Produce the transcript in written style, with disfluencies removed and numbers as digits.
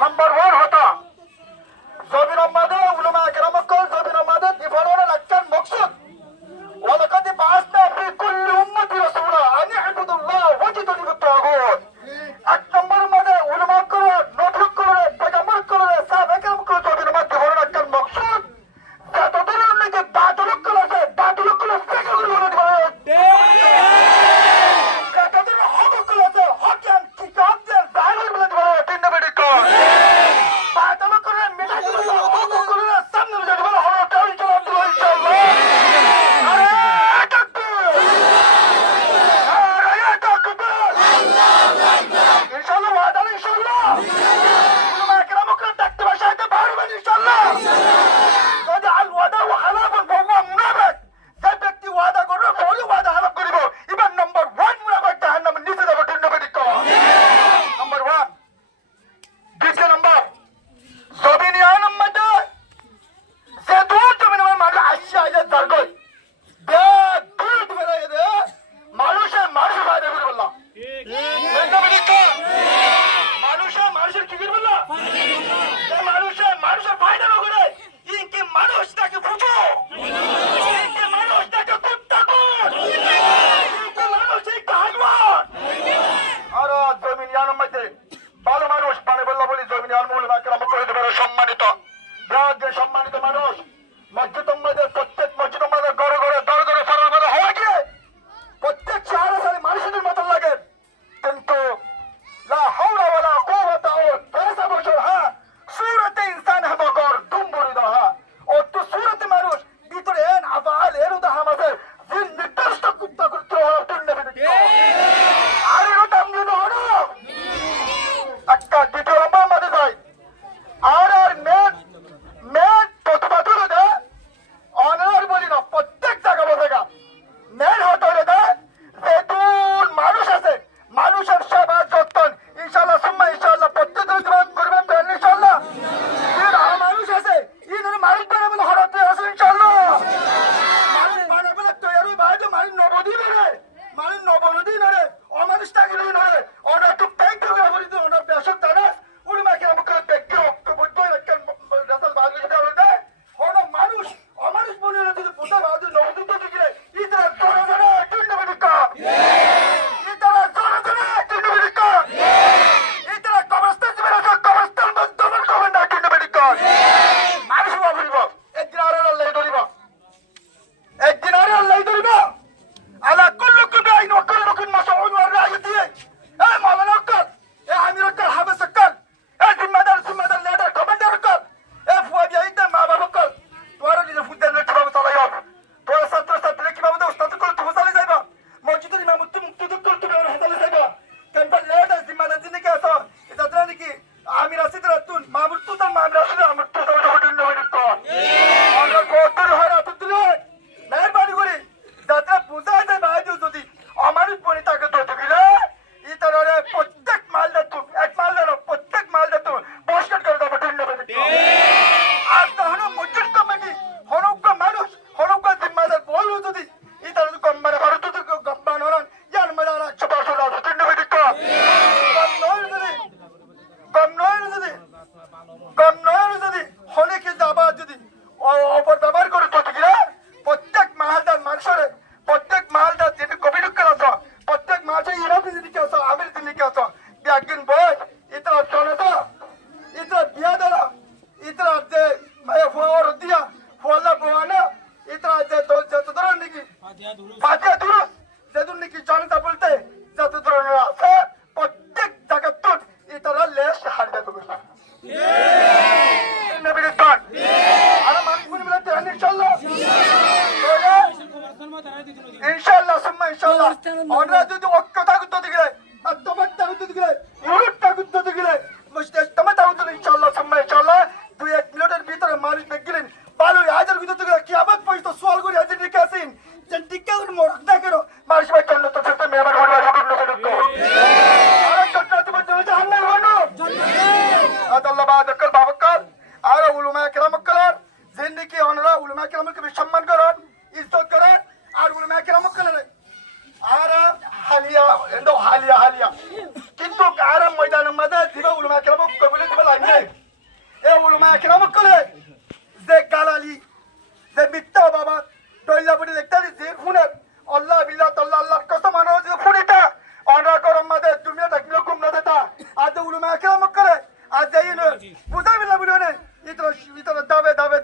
Number 1 হতা জমিন আমাদে উলামা কেরামকল জমিন আমাদে দিফানোর আক্কান মকসুদ ওয়ালাকাদ বাআসনা ফি কুল্লি উম্মতি রাসূলা আন ইবুদুল্লাহ ওয়াজতানিবুত তাগুত। এক নম্বর মাদে উলামা করে নবী করে পয়গম্বর করে সাহাবা কেরাম করে জমিন আমাদে দিফানোর আক্কান মকসুদ যতদূর নাকি বাতুল করে আছে বাতুল করে ফেকে করে সম্মানিত সম্মানিত মানুষ মসজিদ প্রত্যেক মসজিদ ঘরে ঘরে দরে দরে সরবরাহ হওয়া গিয়ে প্রত্যেক চার সালে মানুষের মতন লাগে কিন্তু লা হাওলা ওয়ালা কুওয়াতা ও 5 বছর হ্যাঁ সূরতে ইনসান হবগর দুমবুরি দহা ও তো সূরতে মানুষ ভিতরে এন আফআল এর উদাহরণ আছে জিন নির্দিষ্ট কুত্তা কুত্তা তুন নেবে আরে ওটা আমি হলো একটা দ্বিতীয় লম্বা মাঝে যায় আর আর মেন মেন প্রতিবাদুর দে অনার বলি না প্রত্যেক জায়গা বসেগা মেন হতে দে যেতুন মানুষ আছে মানুষের সেবা যত্ন ইনশাআল্লাহ সুম্মা ইনশাআল্লাহ প্রত্যেক দিন করবেন তো ইনশাআল্লাহ এর আর মানুষ আছে ইনের মানুষ বানাবে হরতে আছে ইনশাআল্লাহ মানুষ বানাবে তৈরি বাইরে মানুষ নবদি নরে মানুষ নবদি নরে অমানুষ থাকলে নরে অনেক তো প্যাক করে বলি তো অনেক বেশক জানা উনি মাকে আমাকে দেখতে বলতো একটা রাসূল বাদ দিয়ে বলতে হলো মানুষ অমানুষ বলে যদি পোতা বাদ নবদি তো দিলে ইতরা জোরে জোরে টুন্ডে বিকা ইতরা জোরে জোরে টুন্ডে বিকা ইতরা কবরস্থান যে মেরা কবরস্থান বন্ধ দমন করবেন না টুন্ডে বিকা মানুষ বলিব একদিন আর আল্লাহ ধরিব একদিন আর আল্লাহ ধরিব আলা কুল্লুকুম আইন ওয়া কুল্লুকুম মাসউন ওয়া রাইয়াতি এই মাওলানা আক্কাল এই আমির আক্কাল হাফেজ আক্কাল এই জিম্মাদার লিডার কমান্ডার আক্কাল এই ফুয়াদি আইতা মা বাবা আক্কাল তোরা নিজে ফুদ্দার নেট কিভাবে চালাইও তোরা ছাত্র ছাত্রী কিভাবে উস্তাদ করে তুমি চালাই যাইবা মসজিদের ইমাম তুমি মুক্তি করে তুমি আর হাতালে যাইবা কেনবা লিডার জিম্মাদার জিনে কে আছো এটা জানা নাকি আমির আসিদ রাতুন মামুর তো তার মামলা আসলে আমার তো তো হোটেল নয় তো আমরা কত হয় রাত দিলে মেহরবানি করে যাতে বুঝা যায় বাইরে যদি আমারই পরে তাকে তো দিলে এই তারে প্রত্যেক মালদা তো এক মালদা প্রত্যেক মালদা তো বসকাট করে দেবো ঠিক নেবে আর তখন মসজিদ কমিটি হনজ্ঞ মানুষ হনজ্ঞ জিম্মাদার বলবো যদি এই তারা কম মানে ভারত তো গব্বান হন ইয়ার মানে আর 100 বছর আছে ঠিক নেবে ঠিক কম নয় যদি হলে কি যাবা যদি অপব্যবহার করে তো দিলে প্রত্যেক মালদার মানুষের প্রত্যেক মালদার যেটা কবি ঢুকে আছো প্রত্যেক মাসে ইরাপি দিকে আছো আমির দিকে আছো একদিন বই ইতরা চলে তো ইতরা বিয়া দেলা ইতরা যে মায়া ফোর দিয়া ফোলা বোয়ানা ইতরা যে যত ধরনের নাকি ফাটিয়া দুরুস যেদুন নাকি জনতা বলতে যত ধরনের আছে প্রত্যেক জায়গা তো ইতরা লেশ হারিয়ে দেবে নবীর তান আর মানুষ বলে তেন ইনশাআল্লাহ ইনশাআল্লাহ সুম্মা ইনশাআল্লাহ আমরা যদি ঐক্য থাকুত দিগলে আত্মবাদ থাকুত দিগলে ইউনিট থাকুত দিগলে মুস্তাজ তমা থাকুত ইনশাআল্লাহ সুম্মা ইনশাআল্লাহ 2-1 মিনিটের ভিতরে মানুষ দেখলেন ভালো হাজার ভিতর দিগলে কিয়ামত পর্যন্ত সওয়াল করে হাজির রেখে আসেন যে টিকা উন মরক না কেন মানুষ ভাই কেন তো ফেরতে মেহমান হওয়ার হুকুম না করতে আর কত তুমি চলে যা আল্লাহ হলো আল্লাহ বাদাকাল বাবাকাল আর উলামা কেরাম করার জিন্দেগি অনরা উলামা কেরামকে সম্মান করেন ইজ্জত করেন আর উলামা কেরাম করেন আর হালিয়া এন্ড হালিয়া কিন্তু আর ময়দানের মধ্যে দিবা উলামা কেরাম কবুল দিবা লাগে আর যাই বুঝাই মিলা বুঝে ইতর দাবে দাবে